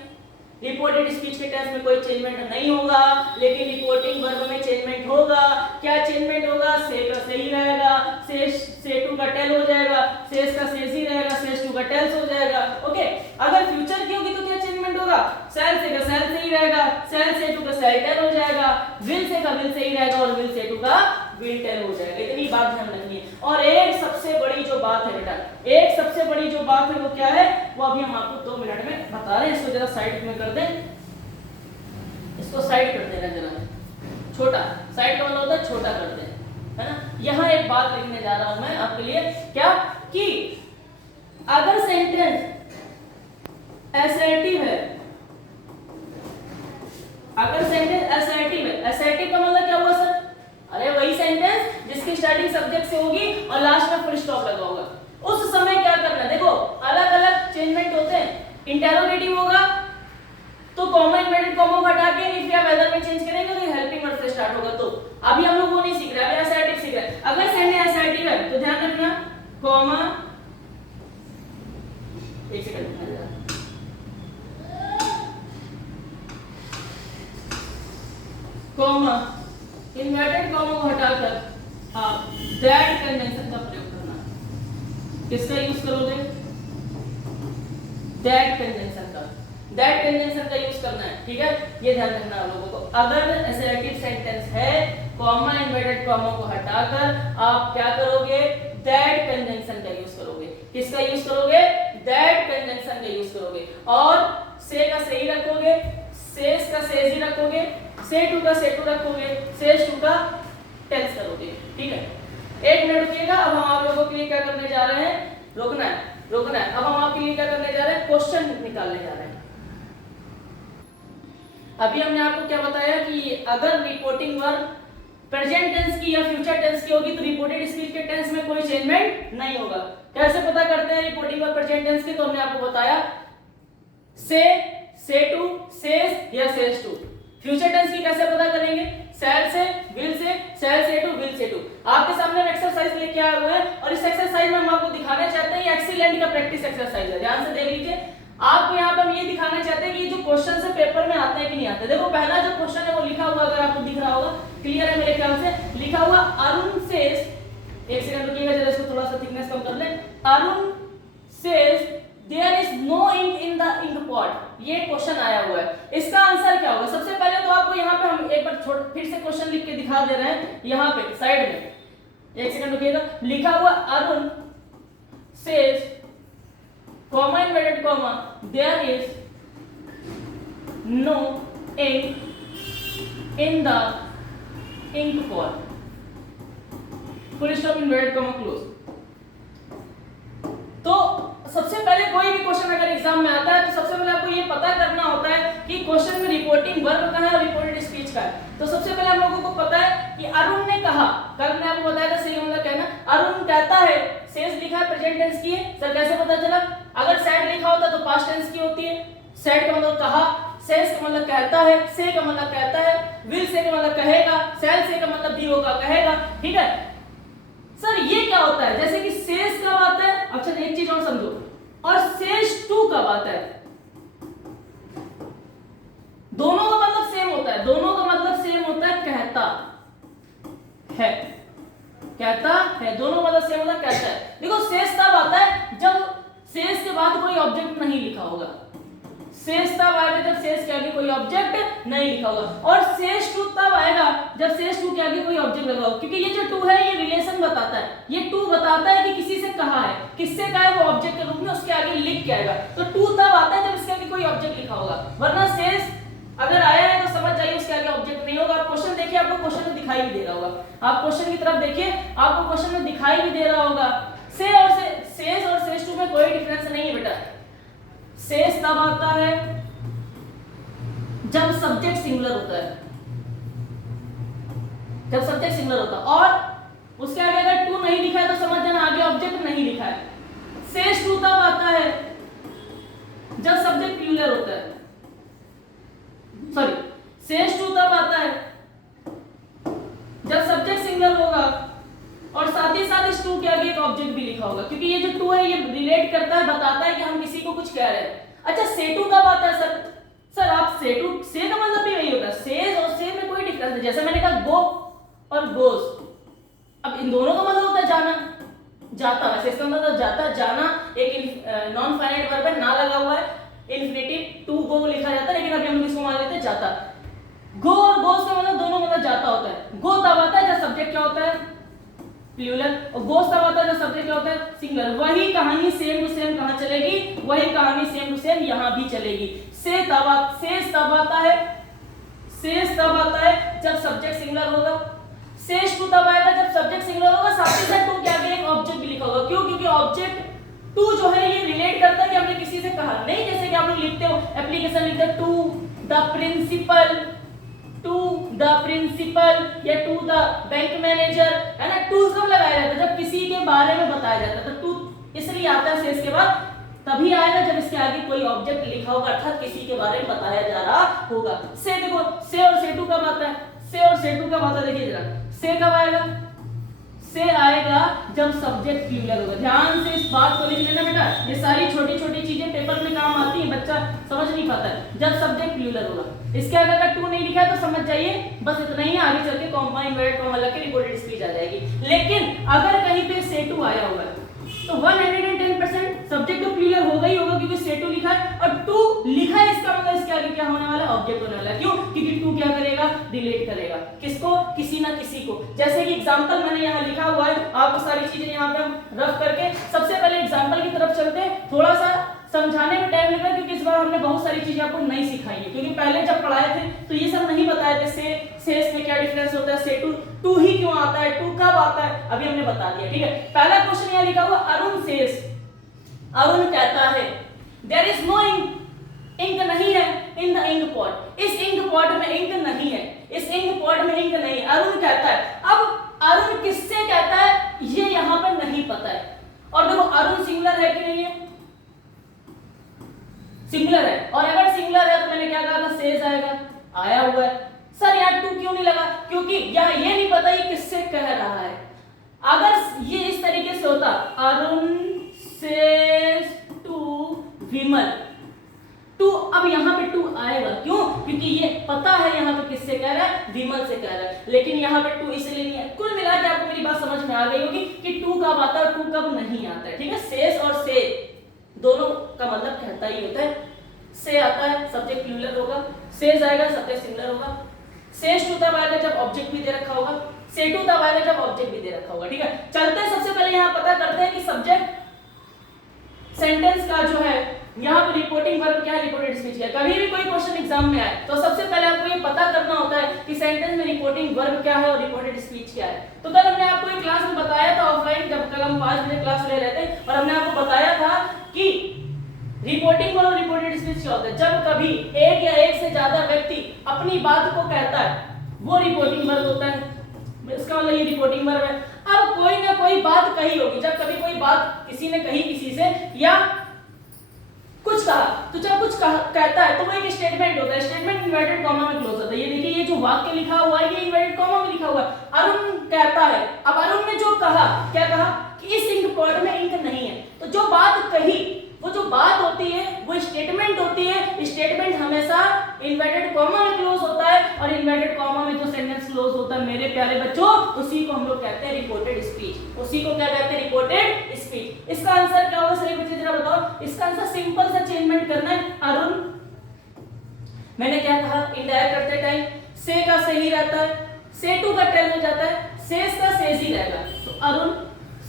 रिपोर्टेड स्पीच के टेंस में कोई चेंजमेंट नहीं होगा, लेकिन रिपोर्टिंग वर्ब में चेंजमेंट होगा। क्या चेंजमेंट होगा? से का से ही रहेगा, से टू का टेल हो जाएगा, सेज का सेज ही रहेगा, सेज टू का टेल्स हो जाएगा। ओके, अगर फ्यूचर की होगी तो क्या चेंजमेंट होगा? सेल से का सेल से ही रहेगा, सेल से टू का सेल टेल हो जाएगा, विल से का विल से ही रहेगा और विल से टू का विल टेल हो जाएगा। इतनी बात ध्यान रखनी है। और एक सबसे बड़ी जो बात है बेटा, एक सबसे बड़ी जो बात है वो क्या है? वो अभी हम आपको 2 मिनट में बता रहे हैं। इसको जरा साइड में कर दें, इसको साइड कर देना जरा, छोटा साइड का मतलब होता है छोटा कर दें, है ना। यहाँ एक बात लिखने जा रहा हूं मैं आपके लिए, क्या कि अगर सेंटेंस असर्टिव है, अगर सेंटेंस असर्टिव है, असर्टिव का मतलब क्या हुआ सर? अरे वही सेंटेंस जिसकी स्टार्टिंग सब्जेक्ट से होगी और लास्ट में फुल स्टॉप लगा होगा। उस समय क्या करना है, देखो अलग अलग चेंजमेंट होते हैं। इंटेरोगेटिव होगा तो कॉमा इन्वर्टेड कॉमा को हटा के इफ या वेदर में चेंज करेंगे तो हेल्पिंग वर्ब से स्टार्ट होगा। तो अभी हम लोग वो नहीं सीख रहे, अभी असर्टिव सीख रहे हैं। अगर सेंटेंस असर्टिव है तो ध्यान रखना कॉमा, एक सेकंड कॉमा इन्वर्टेड कॉमा को हटाकर आप दैट कंजंक्शन का प्रयोग करना। किसका यूज करोगे? दैट कंजंक्शन का, दैट कंजंक्शन का यूज करना है, ठीक है। ये ध्यान रखना आप लोगों को। अगर असर्टिव सेंटेंस है कॉमा इन्वर्टेड कॉमा को हटाकर आप क्या करोगे? दैट कंजंक्शन का यूज करोगे। किसका यूज करोगे? दैट कंजंक्शन का यूज करोगे। और से का से ही रखोगे, सेस का सेज ही रखोगे, से टू का से टू रखोगे, सेज टू का टेंस करोगे, ठीक है। एक मिनट रुकिएगा, अब हम आप लोगों के लिए क्या करने जा रहे हैं? रोकना है, रोकना है। अब हम आपके लिए क्या करने जा रहे हैं? क्वेश्चन निकालने जा रहे हैं। अभी हमने आपको क्या बताया कि अगर रिपोर्टिंग वर्ब प्रेजेंट टेंस की या फ्यूचर टेंस की होगी तो रिपोर्टेड स्पीच के टेंस में कोई चेंजमेंट नहीं होगा। कैसे पता करते हैं रिपोर्टिंग वर्ब प्रेजेंट टेंस की? तो हमने आपको बताया से टू, सेज या सेज टू। फ्यूचर टेंस की कैसे पता करेंगे? शैल से, विल से, शैल से टू, विल से टू। आपके सामने हम एक्सरसाइज लेके आए हुए हैं और इस एक्सरसाइज में हम आपको दिखाना चाहते हैं, ये एक्सीलेंट का प्रैक्टिस एक्सरसाइज है, ध्यान से देख लीजिए। आपको यहाँ पे हम ये दिखाना चाहते हैं कि जो क्वेश्चन से पेपर में आते हैं कि नहीं आते। देखो पहला जो क्वेश्चन है वो लिखा हुआ, अगर आपको दिख रहा होगा, क्लियर है मेरे ख्याल से, लिखा हुआ अरुण सेज, एक सेकंड रुकिएगा जरा, इसको थोड़ा सा थिकनेस कम कर ले। Arun says there is no ink in the ink pot, ये क्वेश्चन आया हुआ है। इसका आंसर क्या होगा? सबसे पहले तो आपको यहाँ पे हम एक बार फिर से क्वेश्चन लिख के दिखा दे रहे हैं, यहाँ पे साइड में, एक सेकंड रुकिएगा। लिखा हुआ Arun says comma inverted comma there is no ink in the ink pot, full stop inverted comma close. तो सबसे पहले कोई भी क्वेश्चन अगर एग्जाम में आता है तो सबसे पहले आपको ये पता करना होता है कि क्वेश्चन में रिपोर्टिंग वर्ब कहाँ है और रिपोर्टेड स्पीच का है। तो सबसे पहले हम लोगों को पता है कि अरुण ने कहा, कल मैंने आपको बताया था, सही मतलब कहना, अरुण कहता है, सेज लिखा है प्रेजेंट टेंस की है। सर कैसे पता चला? अगर सैड लिखा होता तो पास्ट टेंस की होती है। सैड का मतलब कहा, सेज का मतलब कहता है, से का मतलब कहता है, विल से का मतलब कहेगा, शैल से का मतलब भी होगा, कहेगा, ठीक है। सर ये क्या होता है? जैसे कि सेज कब आता है? अच्छा एक चीज और समझो, और सेज टू कब आता है? दोनों का मतलब सेम होता है, दोनों का मतलब सेम होता है, कहता है, कहता है, दोनों मतलब सेम होता है, कहता है। देखो सेज तब आता है जब सेज के बाद कोई ऑब्जेक्ट नहीं लिखा होगा। सेज तब आएगा जब सेज के आगे कोई ऑब्जेक्ट नहीं लिखा होगा, और सेज टू तब आएगा जब सेज टू के आगे कोई ऑब्जेक्ट लगा होगा। क्योंकि ये जो टू है ये रिलेशन बताता है, ये टू बताता है कि किसी से कहा है, किससे कहा है वो ऑब्जेक्ट के रूप में उसके आगे लिख के आएगा। तो टू तब आता है जब इसके आगे कोई ऑब्जेक्ट लिखा होगा, वरना सेज अगर आया है तो समझ जाइए उसके आगे ऑब्जेक्ट नहीं होगा। आप क्वेश्चन देखिए, आपको क्वेश्चन में दिखाई भी दे रहा होगा, आप क्वेश्चन की तरफ देखिए, आपको क्वेश्चन में दिखाई भी दे रहा होगा। सेज और सेज टू में कोई डिफरेंस नहीं है बेटा। सेज तब आता है जब सब्जेक्ट सिंगुलर होता है, जब सब्जेक्ट सिंगुलर होता है, और उसके आगे अगर टू नहीं लिखा है तो समझ जाना आगे ऑब्जेक्ट नहीं लिखा है। सेज टू तब आता है जब सब्जेक्ट प्लूरल होता है, सॉरी, सेज टू तब आता है जब सब्जेक्ट सिंगुलर होगा और साथ ही साथ इस टू के आगे एक ऑब्जेक्ट भी लिखा होगा। क्योंकि ये जो टू है ये रिलेट करता है, बताता है कि हम किसी को कुछ कह रहे हैं। अच्छा से टू कब आता है? सर आप से टू, से का मतलब भी वही होता है, सेज और से में कोई डिफरेंस नहीं। जैसे मैंने कहा गो और गोज, अब इन दोनों का मतलब होता है जाना, जाता। वैसे इसका मतलब जाता, जाना एक नॉन फाइनाइट वर्ब है, ना लगा हुआ है, इन्फिनिटिव टू गो लिखा जाता है, लेकिन अभी हम इसको मान लेते हैं जाता। गो और गोज का मतलब दोनों मतलब जाता होता है। गो तब आता है जब सब्जेक्ट क्या होता है? प्लूरल, और गोज तब आता है जब सब्जेक्ट क्या होता है? सिंगुलर। वही कहानी सेम टू सेम कहां चलेगी? वही कहानी सेम टू सेम यहां भी चलेगी। सेज तब आता है, सेज तब आता है जब सब्जेक्ट सिंगुलर होगा। सेज टू तब आएगा जब सब्जेक्ट सिंगुलर होगा, साथ ही साथ टू के आगे एक ऑब्जेक्ट भी लिखा होगा। क्यों? क्योंकि ऑब्जेक्ट टू जो है ये रिलेट करता है कि हमने किसी से कहा, नहीं जैसे कि आप लोग लिखते हो एप्लीकेशन लिखते हो to the principal the principal या टू द बैंक मैनेजर, है ना। टू कब लगाया जाता है? जब किसी के बारे में बताया जाता है। तो टू इसलिए आता है सेज के बाद, तभी आएगा जब इसके आगे कोई ऑब्जेक्ट लिखा होगा, अर्थात किसी के बारे में बताया जा रहा होगा। से देखो, से और से टू कब आता है? से और से टू कब आता है? देखिए जरा, से कब आएगा? से आएगा जब सब्जेक्ट प्लूरल होगा। ध्यान से इस बात को लिख लेना बेटा, ये सारी छोटी छोटी चीजें पेपर में काम आती हैं, बच्चा समझ नहीं पाता है। जब सब्जेक्ट प्लूरल होगा, इसके आगे अगर टू नहीं लिखा है तो समझ जाइए बस इतना ही, आगे चल के कॉमा इन्वर्टेड कॉमा लग के रिपोर्टेड स्पीच आ जाएगी। लेकिन अगर कहीं पे से टू आया होगा तो 110% सब्जेक्ट तो प्लूरल होगा ही होगा, क्योंकि से टू लिखा है और टू लिखा है, इसका मतलब इसके आगे क्या होने वाला है? ऑब्जेक्ट होने वाला है। क्यों? क्योंकि टू क्या करेगा? रिलेट करेगा किसको? किसी ना किसी को। जैसे कि एग्जांपल मैंने यहाँ लिखा हुआ है, आपको सारी चीजें यहाँ पे हम रफ करके सबसे पहले एग्जांपल की तरफ चलते हैं। थोड़ा सा समझाने में टाइम लगेगा क्योंकि इस बार हमने बहुत सारी चीजें आपको नहीं सिखाई है, क्योंकि पहले जब पढ़ाए थे तो ये सब नहीं बताए थे। से में क्या डिफरेंस होता है, से टू ही क्यों आता है, टू कब आता है, अभी हमने बता दिया। ठीक है, पहला क्वेश्चन यहाँ लिखा हुआ, अरुण सेज, अरुण कहता है देयर इज नो इंक नहीं है इन द इंक पॉट, इस इंक पॉट में इंक नहीं है, इस इंक पॉट में इंक नहीं है, अरुण कहता है। अब अरुण किससे कहता है ये यहाँ पर नहीं पता है। और देखो अरुण सिंगुलर है कि नहीं है? सिंगुलर है, और अगर सिंगुलर है तो मैंने क्या कहा था? सेज आएगा, आया हुआ है। सर यार टू क्यों नहीं लगा? क्योंकि यहाँ ये नहीं पता ये किससे कह रहा है। अगर ये इस तरीके से होता, Arun says to Vimal, to, अब यहाँ पे टू आएगा, क्यों? क्योंकि ये पता है यहाँ पे किससे कह रहा है? विमल से कह रहा है। लेकिन यहाँ पे टू इसलिए नहीं है। कुल मिला के आपको मेरी बात समझ में आ गई होगी कि टू कब आता है और टू कब नहीं आता है। ठीक है, सेज और से दोनों का मतलब कहता ही होता है। से आता है सब्जेक्ट प्लूरल होगा, सेज आएगा सब्जेक्ट सिंगुलर होगा, सेज टू तब आएगा जब ऑब्जेक्ट भी दे रखा होगा, से टू तब आएगा जब ऑब्जेक्ट भी दे रखा होगा। ठीक है, चलते हैं सबसे पहले यहाँ पता करते हैं कि सब्जेक्ट सेंटेंस का जो है यहाँ पे रिपोर्टिंग वर्ब क्या है, रिपोर्टेड स्पीच क्या है। कभी भी कोई क्वेश्चन एग्जाम में आए तो सबसे पहले आपको ये पता करना होता है कि सेंटेंस में रिपोर्टिंग वर्ब क्या है और रिपोर्टेड स्पीच क्या है। तो कल हमने आपको एक क्लास में बताया था ऑफलाइन, जब कल हम 5 बजे क्लास ले रहे थे, और हमने आपको बताया था कि रिपोर्टिंग वर्ब और रिपोर्टेड स्पीच क्या होता है। जब कभी एक या एक से ज्यादा व्यक्ति अपनी बात को कहता है वो रिपोर्टिंग वर्ब होता है, इसका मतलब ये रिपोर्टिंग वर्ब है। अब कोई ना कोई बात कही होगी, जब कभी कोई बात किसी ने कही किसी से या कुछ कहा, तो जब कुछ कहता है तो वो एक स्टेटमेंट होता है। स्टेटमेंट इन्वर्टेड कॉमा में क्लोज होता है। ये देखिए ये जो वाक्य लिखा हुआ है ये इन्वर्टेड कॉमा में लिखा हुआ है। अरुण कहता है, अब अरुण ने जो कहा, क्या कहा कि इस इंक पॉट में इंक नहीं है, तो जो बात कही वो जो बात होती है वो स्टेटमेंट होती है। स्टेटमेंट हमेशा इन्वर्टेड कॉमा में क्लोज होता है, और इन्वर्टेड कॉमा में जो सेंटेंस क्लोज होता है मेरे प्यारे बच्चों, उसी को हम लोग कहते हैं रिपोर्टेड स्पीच। उसी को क्या कहते हैं? Reported speech. इसका आंसर क्या होगा सर बच्चे जरा बताओ। इसका आंसर सिंपल सा चेंजमेंट करना है। अरुण, मैंने क्या कहा इंडायरेक्ट करते टाइम से का सही रहता है, से टू का टेल हो जाता है, सेज का सेज ही रहेगा। तो Arun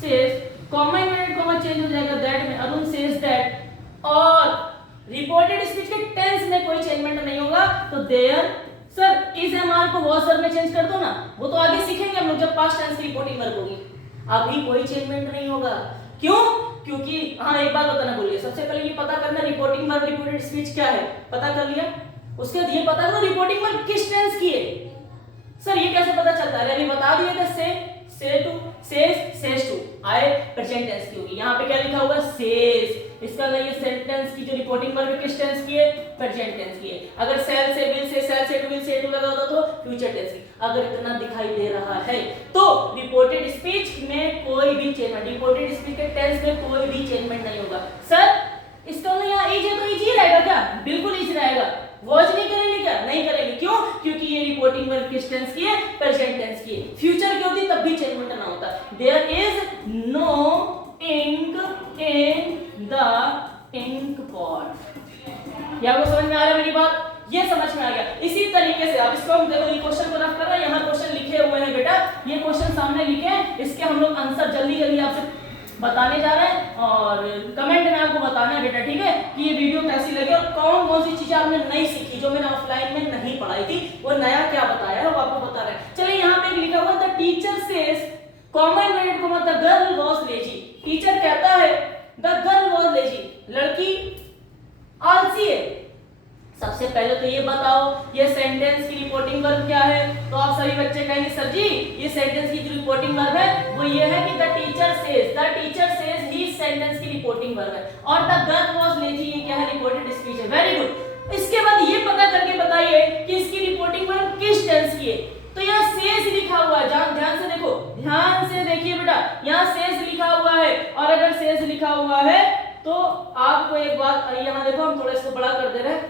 says, comma inverted comma change हो जाएगा दैट में, अरुण सेज दैट। और रिपोर्टेड स्पीच के टेंस में कोई चेंजमेंट नहीं होगा, तो देयर। सर इस एमआर को वॉज वर्ब में चेंज कर दो ना, वो तो आगे सीखेंगे हम लोग जब पास्ट टेंस की रिपोर्टिंग वर्ब होगी। अभी कोई चेंजमेंट नहीं होगा। क्यों? क्योंकि हाँ एक बात बताना भूल गया, सबसे पहले ये पता करना रिपोर्टिंग वर्ब रिपोर्टेड स्पीच क्या है, पता कर लिया। उसके बाद ये पता करो रिपोर्टिंग वर्ब किस टेंस की है। सर ये कैसे पता चलता है? अभी बता दिए थे से टू, सेज, सेज टू आए प्रेजेंट टेंस की होगी। यहाँ पे क्या लिखा हुआ है? सेज। इसका मतलब ये सेंटेंस की जो रिपोर्टिंग वर्ब किस टेंस की है? प्रेजेंट टेंस की है। अगर सेल से विल से, सेल से टू विल से टू लगा होता तो फ्यूचर टेंस की। अगर इतना दिखाई दे रहा है तो रिपोर्टेड स्पीच में कोई भी चेंजमेंट, रिपोर्टेड स्पीच के टेंस में कोई भी चेंजमेंट नहीं होगा। सर इसका मतलब यहाँ इज है तो इज ही रहेगा क्या? बिल्कुल इज रहेगा। वॉच नहीं करेंगे क्या? नहीं करेंगे। क्यों? क्योंकि ये रिपोर्टिंग वर्ब किस टेंस की है? प्रेजेंट टेंस की है। फ्यूचर की होती तब भी चेंजमेंट ना होता। There is no ink in the ink pot. या वो समझ में आ रहा है मेरी बात? ये समझ में आ गया। इसी तरीके से अब इसको हम देखो ये क्वेश्चन को रफ कर रहे हैं, यहाँ क्वेश्चन लिखे हुए हैं बेटा, ये क्वेश्चन सामने लिखे हैं, इसके हम लोग आंसर जल्दी जल्दी आपसे बताने जा रहे हैं और कमेंट में आपको बताना है बेटा, ठीक है, कि ये वीडियो कैसी लगी और कौन कौन सी चीजें आपने नहीं सीखी जो मैंने ऑफलाइन में नहीं पढ़ाई थी, वो नया क्या बताया है वो आपको बता रहे हैं। चलिए यहाँ पे लिखा हुआ the teacher says comma inverted comma the girl was lazy. Teacher कहता है द गर्ल वाज लेजी, लड़की आलसी है। सबसे पहले तो ये बताओ ये सेंटेंस की रिपोर्टिंग वर्ब क्या क्या है? तो आप सभी बच्चे कहेंगे सर जी ये सेंटेंस की जो रिपोर्टिंग वर्ब है वो ये है कि the teacher says he sentence की रिपोर्टिंग वर्ब है, और द गर्ल वाज लेजी ये क्या है? रिपोर्टेड स्पीच है। Very good. इसके बाद ये पता करके बताइए कि इसकी रिपोर्टिंग वर्ब किस टेंस की है। तो यहाँ सेज लिखा हुआ है, ध्यान से देखो, ध्यान से देखिए बेटा, यहाँ सेज लिखा हुआ है, और अगर सेज लिखा हुआ है तो आपको एक बात, यहाँ देखो हम थोड़ा इसको बड़ा कर दे रहे हैं,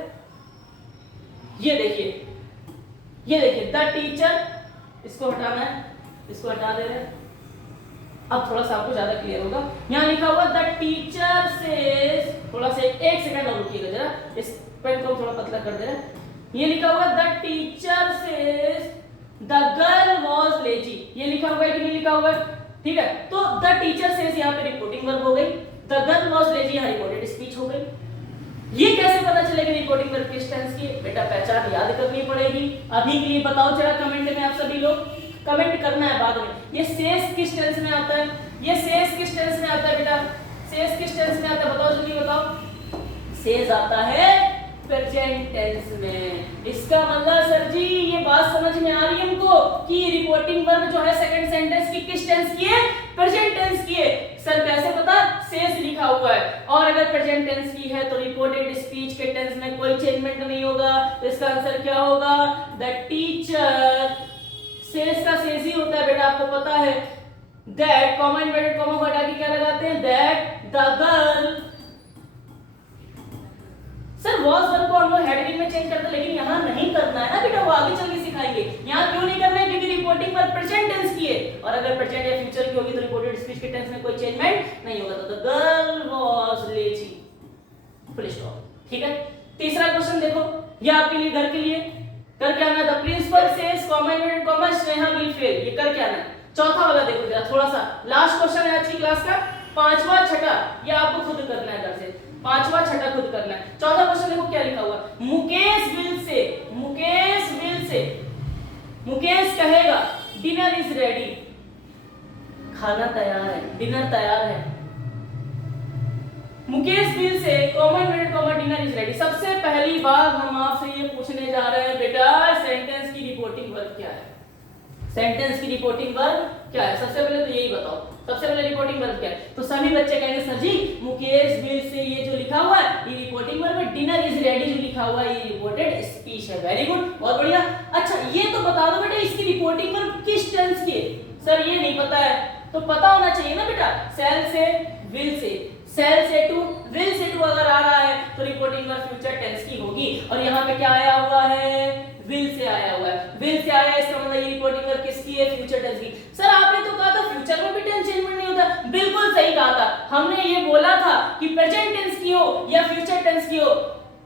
ये देखिए द टीचर, इसको हटाना है, इसको हटा दे रहे हैं, अब थोड़ा सा आपको ज्यादा क्लियर होगा। यहाँ लिखा हुआ द टीचर सेज, थोड़ा सा एक सेकंड और रुकिएगा जरा, इस पेन को थोड़ा पतला कर दे रहे हैं। ये लिखा हुआ the teacher says the girl was lazy, ये लिखा हुआ है कि नहीं लिखा हुआ है? ठीक है, तो द टीचर सेज यहाँ पे रिपोर्टिंग वर्ब हो गई, द गर्ल वाज लेजी यहाँ रिपोर्टेड स्पीच हो गई। ये कैसे पता चलेगा रिपोर्टिंग वर्ब किस टेंस की? बेटा पहचान याद करनी पड़ेगी। अभी के लिए बताओ जरा कमेंट में, आप सभी लोग कमेंट करना है बाद में। ये सेज किस टेंस में आता है? ये सेज किस टेंस में आता है बेटा? सेज किस टेंस में आता है? बताओ जल्दी बताओ। सेज आता है प्रेजेंट टेंस में। इसका मतलब सर जी ये बात समझ में आ रही है हमको कि रिपोर्टिंग वर्ब जो है सेकंड सेंटेंस की किस टेंस की है? प्रेजेंट टेंस की है। सर कैसे पता? सेज लिखा हुआ है, और अगर प्रेजेंट टेंस की है तो रिपोर्टेड स्पीच के टेंस में कोई चेंजमेंट नहीं होगा। तो इसका आंसर क्या होगा? द टीचर, सेज का सेज ही होता है बेटा, आपको पता है। दैट, कॉमा इन्वर्टेड कॉमा को हटा के क्या लगाते हैं? That the girl. Sir was verb को हम लोग हेडिंग में चेंज करते हैं, लेकिन यहाँ नहीं करना है ना बेटा, वो आगे चल के सिखाएंगे। यहाँ क्यों नहीं करना है? क्योंकि रिपोर्टिंग वर्ब प्रेजेंट टेंस की है, और अगर प्रेजेंट या फ्यूचर की होगी तो रिपोर्टेड स्पीच के टेंस में कोई चेंजमेंट नहीं होगा। तो the girl was lazy, full stop. ठीक है, तीसरा क्वेश्चन देखो, ये आपके लिए घर के लिए कर क्या आना? The principal says comma inverted comma Sneha will fail, ये कर क्या आना? चौथा वाला देखो जरा, थोड़ा सा लास्ट क्वेश्चन है आज की क्लास का, पांचवा छठा, ये आपको खुद करना है घर से, पांचवा छठा खुद करना है। चौथा क्वेश्चन देखो क्या लिखा हुआ? मुकेश विल से, मुकेश कहेगा डिनर इज रेडी, खाना तैयार है, डिनर तैयार है। मुकेश विल से comma inverted comma dinner is ready. सबसे पहली बात हम आपसे ये पूछने जा रहे हैं बेटा, सेंटेंस की रिपोर्टिंग वर्ब क्या है? सेंटेंस की रिपोर्टिंग वर्ब क्या है? सबसे पहले तो यही बताओ, सबसे पहले रिपोर्टिंग वर्ब क्या है? तो सभी बच्चे कहेंगे सर जी मुकेश विल से, ये जो लिखा हुआ है ये रिपोर्टिंग वर्ब है। डिनर इज रेडी जो लिखा हुआ है ये रिपोर्टेड स्पीच है। वेरी गुड, बहुत बढ़िया। अच्छा ये तो बता दो बेटा इसकी रिपोर्टिंग वर्ब किस टेंस की है? सर ये नहीं पता है, तो पता होना चाहिए ना बेटा। सेल से, विल से, सेल से टू, विल से टू अगर आ रहा है तो रिपोर्टिंग वर्ब फ्यूचर टेंस की होगी। और यहाँ पे क्या आया हुआ है? विल से आया हुआ है, विल से आया, इसका मतलब ये रिपोर्टिंग वर्ब किसकी है? फ्यूचर टेंस की। सर आपने तो कहा था फ्यूचर में भी टेंस चेंजमेंट नहीं होता। बिल्कुल सही कहा था, हमने ये बोला था कि प्रेजेंट टेंस की हो या फ्यूचर टेंस की हो,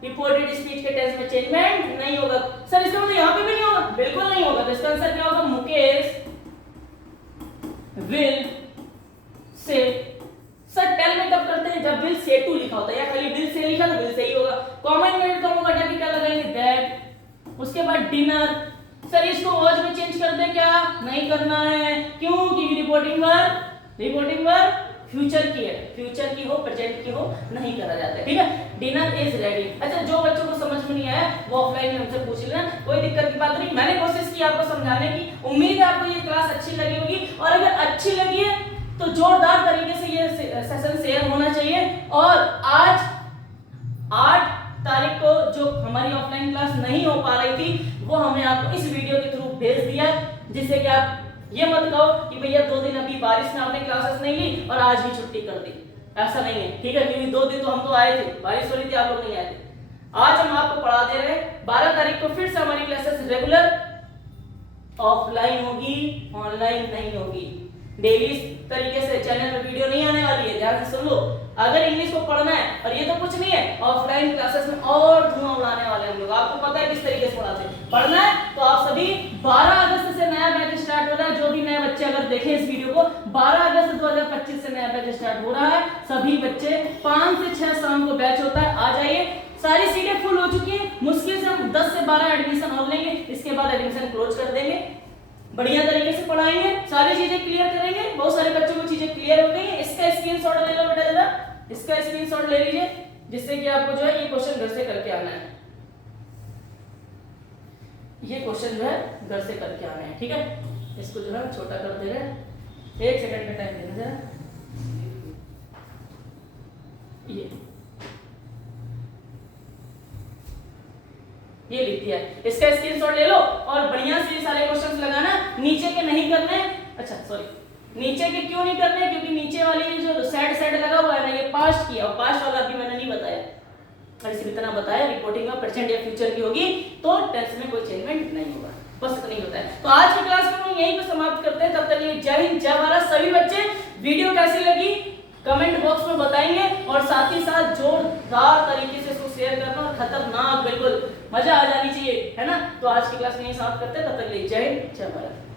रिपोर्टेड स्पीच के टेंस में चेंजमेंट नहीं होगा। सर इसका मतलब यहाँ पे भी नहीं होगा? बिल्कुल नहीं होगा। तो इसका आंसर क्या होगा? Mukesh will say. Sir tell में कब करते हैं? जब विल से टू लिखा होता है, या खाली विल से लिखा तो विल से ही होगा। कॉमा इन्वर्टेड कॉमा हटा के क्या लगाएंगे? दैट। उसके बाद डिनर। सर इसको वॉज में चेंज कर दे क्या? नहीं करना है। क्यों? क्योंकि रिपोर्टिंग वर्ब फ्यूचर की है, फ्यूचर की हो प्रेजेंट की हो नहीं करा जाता है। ठीक है, डिनर इज रेडी। अच्छा जो बच्चों को समझ में नहीं आया वो ऑफलाइन में हमसे पूछ लेना, कोई दिक्कत की बात नहीं। मैंने कोशिश की आपको समझाने की, उम्मीद है आपको ये क्लास अच्छी लगी होगी, और अगर अच्छी लगी है तो जोरदार तरीके से ये सेशन शेयर होना चाहिए। और आज 8 तारीख को जो हमारी ऑफलाइन क्लास नहीं हो पा रही थी वो हमने आपको इस वीडियो के थ्रू भेज दिया, जिससे कि आप ये मत कहो कि भैया 2 दिन अभी बारिश में आपने क्लासेस नहीं ली और आज भी छुट्टी कर दी। ऐसा नहीं है, ठीक है, क्योंकि 2 दिन तो हम तो आए थे, बारिश हो रही थी, आप लोग नहीं आए थे। आज हम आपको पढ़ा दे रहे हैं। 12 तारीख को फिर से हमारी क्लासेस रेगुलर ऑफलाइन होगी, ऑनलाइन नहीं होगी। डेली तरीके से चैनल में वीडियो नहीं आने वाली है, ध्यान से सुन लो। अगर इंग्लिश को पढ़ना है, और ये तो कुछ नहीं है, ऑफलाइन क्लासेस में और धुआं उड़ाने वाले हम लोग, आपको पता है किस तरीके से पढ़ाते हैं। पढ़ना है तो आप सभी 12 अगस्त से नया बैच स्टार्ट हो रहा है। जो भी नए बच्चे अगर देखें इस वीडियो को, 12 अगस्त 2025 से नया बैच स्टार्ट हो रहा है। सभी बच्चे 5 से 6 शाम को बैच होता है, आ जाइए। सारी सीटें फुल हो चुकी है, मुश्किल से हम 10 से 12 एडमिशन और लेंगे, इसके बाद एडमिशन क्लोज कर देंगे। बढ़िया तरीके से पढ़ाएंगे, सारी चीजें क्लियर करेंगे। बहुत सारे बच्चों को चीजें क्लियर हो गई हैं। इसका स्क्रीनशॉट ले लो बेटा, जरा इसका स्क्रीनशॉट ले लीजिए, जिससे कि आपको जो है ये क्वेश्चन घर से करके आना है। ये क्वेश्चन जो है घर से करके आना है, ठीक है। इसको जो है छोटा कर दे रहे हैं, 1 सेकंड का टाइम देना जरा। ये लिख दिया, इसका स्क्रीनशॉट ले लो और बढ़िया से सारे क्वेश्चंस लगाना। नीचे के नहीं करने, अच्छा सॉरी, नीचे के क्यों नहीं करने, क्योंकि नीचे वाली जो सेट लगा हुआ है ना, ये पास्ट किया, और पास्ट वाला अभी मैंने नहीं बताया, और सिर्फ इतना बताया रिपोर्टिंग में प्रेजेंट या फ्यूचर की होगी तो टेंस में कोई चेंजमेंट नहीं होगा, बस इतना ही होता है। तो आज की क्लास में हम यहीं पे समाप्त करते हैं। तब तक के लिए जय हिंद जय भारत। सभी बच्चे वीडियो कैसी लगी कमेंट बॉक्स में बताएंगे, और साथ ही साथ जोरदार तरीके से इसको शेयर करना, और खतरनाक बिल्कुल मजा आ जानी चाहिए, है ना। तो आज की क्लास में यहीं समाप्त करते हैं। तब तक के लिए जय हिंद जय भारत।